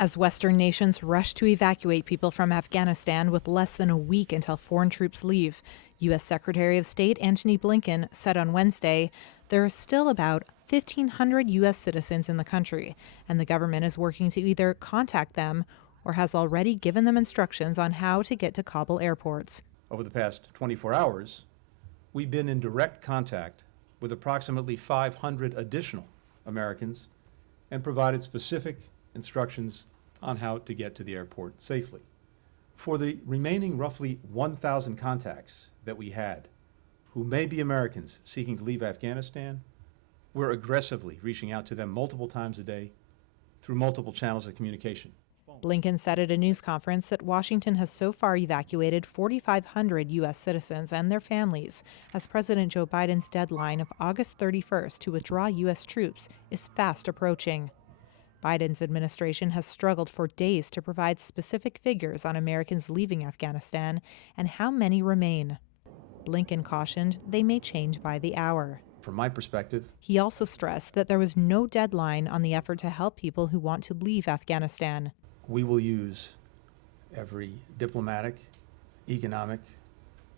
As Western nations rush to evacuate people from Afghanistan with less than a week until foreign troops leave, U.S. Secretary of State Antony Blinken said on Wednesday there are still about 1,500 U.S. citizens in the country, and the government is working to either contact them or has already given them instructions on how to get to Kabul airports. Over the past 24 hours, we've been in direct contact with approximately 500 additional Americans and provided specific instructions on how to get to the airport safely. For the remaining roughly 1,000 contacts that we had, who may be Americans seeking to leave Afghanistan, we're aggressively reaching out to them multiple times a day through multiple channels of communication. Blinken said at a news conference that Washington has so far evacuated 4,500 U.S. citizens and their families, as President Joe Biden's deadline of August 31st to withdraw U.S. troops is fast approaching. Biden's administration has struggled for days to provide specific figures on Americans leaving Afghanistan and how many remain. Blinken cautioned they may change by the hour. From my perspective, he also stressed that there was no deadline on the effort to help people who want to leave Afghanistan. We will use every diplomatic, economic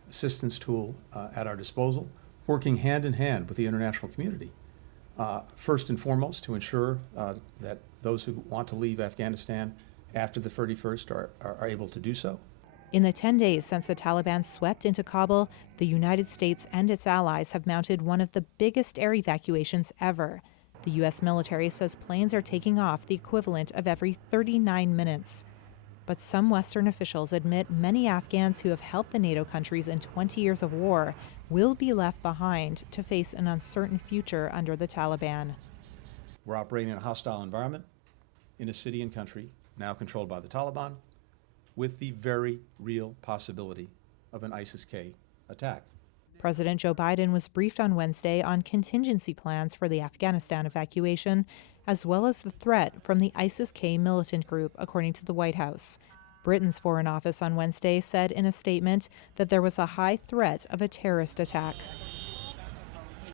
assistance tool at our disposal, working hand in hand with the international community. First and foremost, to ensure that those who want to leave Afghanistan after the 31st are able to do so. In the 10 days since the Taliban swept into Kabul, the United States and its allies have mounted one of the biggest air evacuations ever. The U.S. military says planes are taking off the equivalent of every 39 minutes. But some Western officials admit many Afghans who have helped the NATO countries in 20 years of war will be left behind to face an uncertain future under the Taliban. We're operating in a hostile environment in a city and country now controlled by the Taliban, with the very real possibility of an ISIS-K attack. President Joe Biden was briefed on Wednesday on contingency plans for the Afghanistan evacuation, as well as the threat from the ISIS-K militant group, according to the White House. Britain's Foreign Office on Wednesday said in a statement that there was a high threat of a terrorist attack.